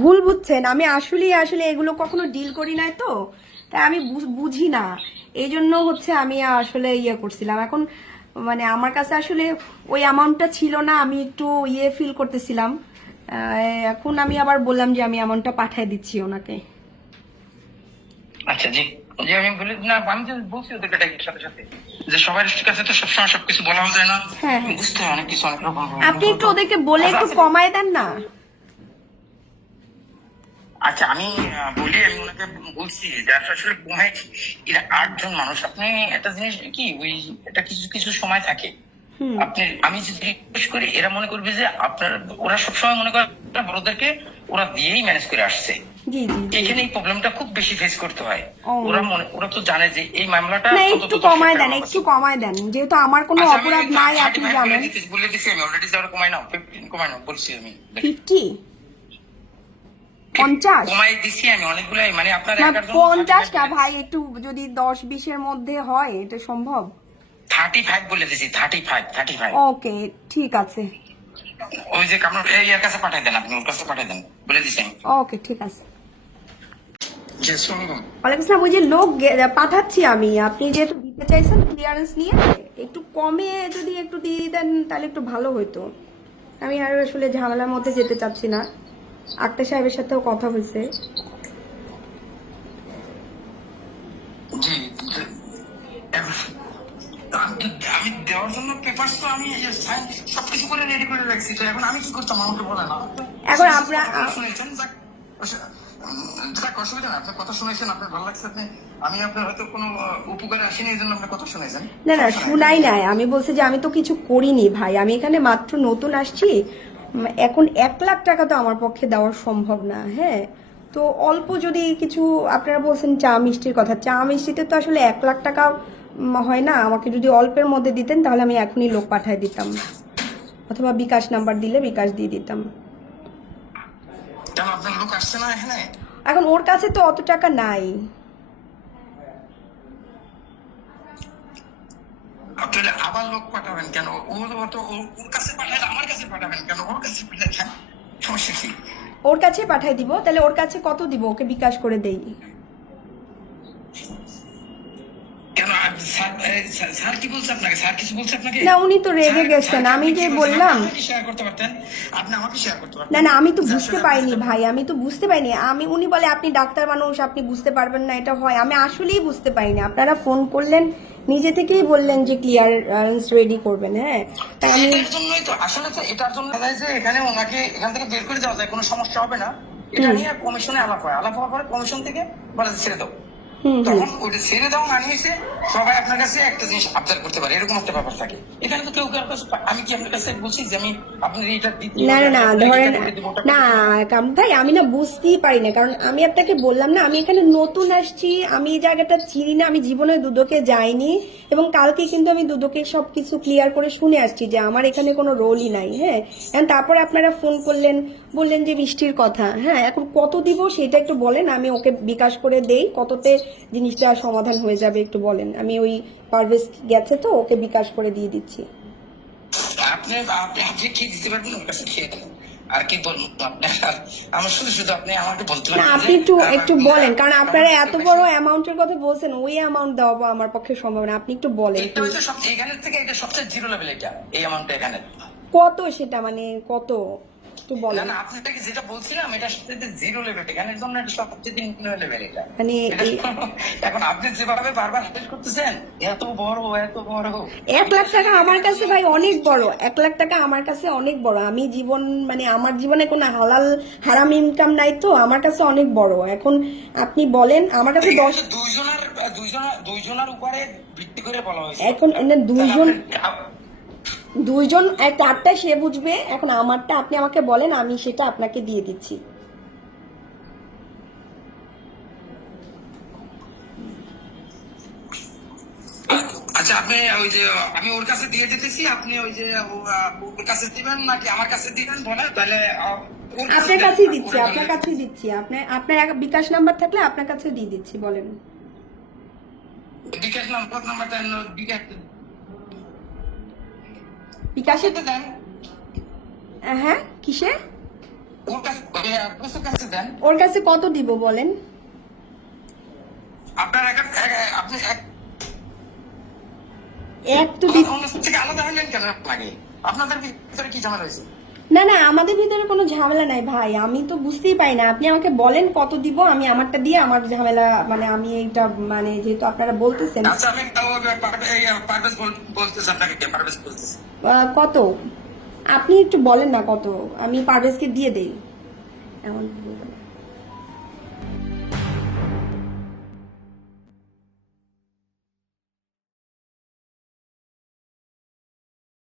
ভুল বুঝছেন। আমি আসলে আসলে এগুলো কখনো ডিল করি নাই তো। তাই আমি বুঝি না। এই জন্য হচ্ছে আমি আসলে ইয়ে করছিলাম। এখন মানে আমার কাছে আসলে ওই অ্যামাউন্টটা ছিল না আমি একটু ইয়ে ফিল করতেছিলাম। এখন আমি আবার বললাম যে আমি অ্যামাউন্টটা পাঠিয়ে দিচ্ছি ওনাকে। আচ্ছা জি জি আমি বলি না আমি তো বলছি ওদেরকে ডাকি সাথে সাথে। যে সবার কাছে তো সবসময় সবকিছু বলা যায় না। হ্যাঁ। বুঝতে হয় অনেক কিছু অনেক রকম। আপনি একটু ওদেরকে বলে একটু কমায় দেন না। আচ্ছা আমি বলি আমি ওনাকে বলছি যে আসলে ঘুমায় এরা আটজন মানুষ। আপনি একটা জিনিস কি ওই এটা কিছু কিছু সময় থাকে। আপনি আমি যদি রিকোয়েস্ট করি এরা মনে করবে যে আপনার ওরা সবসময় মনে করে বড়দেরকে ওরা দিয়েই ম্যানেজ করে আসছে। এখানে এই প্রবলেমটা খুব বেশি ফেস করতে হয়। ওরা মনে ওরা তো জানে যে এই মামলাটা না একটু কমায় দেন একটু কমায় দেন। যেহেতু আমার কোনো আচ্ছা, অপরাধ নাই আপনি জানেন। বলে দিচ্ছি আমি অলরেডি যাওয়ার কমাই নাও ফিফটিন কমাই নাও বলছি আমি। ফিফটি পঞ্চাশ? কমাই দিছি আমি অনেকগুলাই মানে আপনার পঞ্চাশ না ভাই একটু যদি দশ বিশের মধ্যে হয় এটা সম্ভব? থার্টি ফাইভ বলে দিছি thirty five thirty five okay ঠিক আছে। ওই যে আপনার এই এর কাছে পাঠাই দেন আপনি ওর কাছে পাঠাই দেন বলে দিছি আমি। ওকে ঠিক আছে। ওয়ালাইকুম আসসালাম ওই যে লোক পাঠাচ্ছি আমি আপনি যেহেতু দিতে চাইছেন ক্লিয়ারেন্স নিয়ে একটু কমে যদি একটু দিয়ে দেন তাহলে একটু ভালো হতো আমি আর আসলে ঝামেলার মধ্যে যেতে চাচ্ছি না। আক্তার সাহেবের সাথেও কথা হয়েছে। আমি- আমি দেওয়ার জন্য পেপারস তো আমি এই যে sign সবকিছু করে রেডি করে রাখছি তো এখন আমি কি করতাম আমাকে বলে না। এখন আপনার- শুনেছেন যাক অস- উম, যাক অসুবিধা না আপনার কথা শুনেছেন আপনার ভালো লাগছে আপনি আমি আপনার হয়তো কোনো উপকারে আসিনি এই জন্য আপনার কথা শুনেছেন। না না শুনাই নাই আমি বলছি যে আমি তো কিছু করিনি ভাই আমি এখানে মাত্র নতুন আসছি এখন এক লাখ টাকা তো আমার পক্ষে দেওয়া সম্ভব না হ্যাঁ? তো অল্প যদি কিছু আপনারা বলছেন চা মিষ্টির কথা চা মিষ্টিতে তো আসলে এক লাখ টাকা হয় না? আমাকে যদি অল্পের মধ্যে দিতেন তাহলে আমি এখনই লোক পাঠিয়ে দিতাম। অথবা বিকাশ নাম্বার দিলে বিকাশ দিয়ে দিতাম। এখন ওর কাছে তো অত টাকা নাই। আপনি আবার লোক পাঠাবেন কেন? ও ও তো ওর কাছে পাঠালে আমার কাছে পাঠাবেন কেন? ওর কাছে সমস্যা কি? ওর কাছে পাঠিয়ে দিব তাহলে ওর কাছে কত দিব? ওকে বিকাশ করে দেই। না, উনি তো রেগে গেছেন। আমি যে বললাম। না না আমি তো বুঝতে পারিনি ভাই আমি তো বুঝতে পারিনি। আমি উনি বলে আপনি ডাক্তার মানুষ আপনি বুঝতে পারবেন না এটা হয়। আমি আসলেই বুঝতে পারিনি। আপনারা ফোন করলেন নিজে থেকেই বললেন যে ক্লিয়ারেন্স রেডি করবেন হ্যাঁ? তাই আমি এটার জন্যই তো আসলে তো এটার জন্য দেখা যে এখানে ওনাকে এখান থেকে বের করে দেওয়া যায় কোনো সমস্যা হবে না। এটা। নিয়ে কমিশনে আলাপ হয়। আলাপ হওয়ার পরে কমিশন থেকে বলে ছেড়ে দাও। তখন ওইটা ছেড়ে দাও সবাই আপনার কাছে একটা জিনিস আবদার করতে পারে। এরকম একটা ব্যাপার থাকে। এখানে তো কেউ কারোর কাছে আমি কি আপনার কাছে বলছি যে আমি আপনার এটা দিতে না না না ধরেন করে ওটা করে না। কাম ভাই আমি না বুঝতেই পারি না কারণ আমি আপনাকে বললাম না আমি এখানে নতুন আসছি আমি এই জায়গাটা চিনি না আমি জীবনে দুদকে যাইনি এবং কালকে কিন্তু আমি দুদকে সবকিছু ক্লিয়ার করে শুনে আসছি যে আমার এখানে কোনো রোলই নাই হ্যাঁ? এখন তারপরে আপনারা ফোন করলেন বললেন যে বৃষ্টির কথা হ্যাঁ? এখন কত দিব সেটা একটু বলেন আমি ওকে বিকাশ করে দেই কততে জিনিসটা সমাধান হয়ে যাবে একটু বলেন। আমি ওই পারভেজ গেছে তো ওকে বিকাশ করে দিয়ে দিচ্ছি। আপনি আপনি আপনি কি দিতে পারবেন? ওর কাছে খেয়ে দেন। আর কি বলব আমার শুধু শুধু আপনি আমাকে বলতে পারেন আপনি একটু একটু বলেন কারণ আপনারা এত বড় অ্যামাউন্টের কথা বলছেন ওই অ্যামাউন্ট দেওয়া আমার পক্ষে সম্ভব না। আপনি একটু বলেন। এটা হচ্ছে সব এখানের থেকে এটা সবচেয়ে জিরো লেভেল এটা এই অ্যামাউন্টটা এখানে কত সেটা মানে কত? একটু বলেন না আপনাকে যেটা বলছিলাম এটা জিরো লেভেল এখানের জন্য এটা সবচেয়ে নিম্ন লেভেল এটা। মানে এখন আপনি যেভাবে বারবার করতেছেন এত বড় এত বড়। এক লাখ টাকা আমার কাছে ভাই অনেক বড় এক লাখ টাকা আমার কাছে অনেক বড়। আমি জীবন মানে আমার জীবনে কোনো হালাল হারাম ইনকাম নাই তো আমার কাছে অনেক বড়। এখন আপনি বলেন আমার কাছে দশ দুইজনের দুইজনের দুইজনের উপরে ভিত্তি করে বলা হয়েছে। এখন দুইজন দুইজন কার্ডটা সে বুঝবে। এখন আমারটা আপনি আমাকে বলেন আমি সেটা আপনাকে দিয়ে দিচ্ছি। আচ্ছা আপনি ওই যে আমি ওর কাছে দিয়ে দিতেছি আপনি ওই যে ওর কাছে দিবেন নাকি আমার কাছে দিবেন বলে তাহলে ওর কাছে আপনার কাছেই দিচ্ছি আপনার কাছে- কাছেই দিচ্ছি আপনার আপনার বিকাশ নাম্বার থাকলে আপনার কাছে দিয়ে দিচ্ছি বলেন। বিকাশ নাম্বার নাম্বারটা বিকাশ বিকাশে দেন। হ্যাঁ কিসে? ওর কাছে কত দিব বলেন? আপনার আপনি এক- তো আলাদা হলেন কেন আপনাকে? আপনাদের ভিতরে কি ঝামেলা হয়েছে? না না আমাদের ভিতরে কোনো ঝামেলা নাই ভাই। আমি তো বুঝতেই পাই না। আপনি আমাকে বলেন কত দিব আমি আমারটা দিয়ে আমার ঝামেলা মানে আমি এইটা মানে যেহেতু আপনারা বলতেছেন। আচ্ছা কত? আপনি একটু বলেন না কত? আমি পারভেজকে দিয়ে দেই। এমন।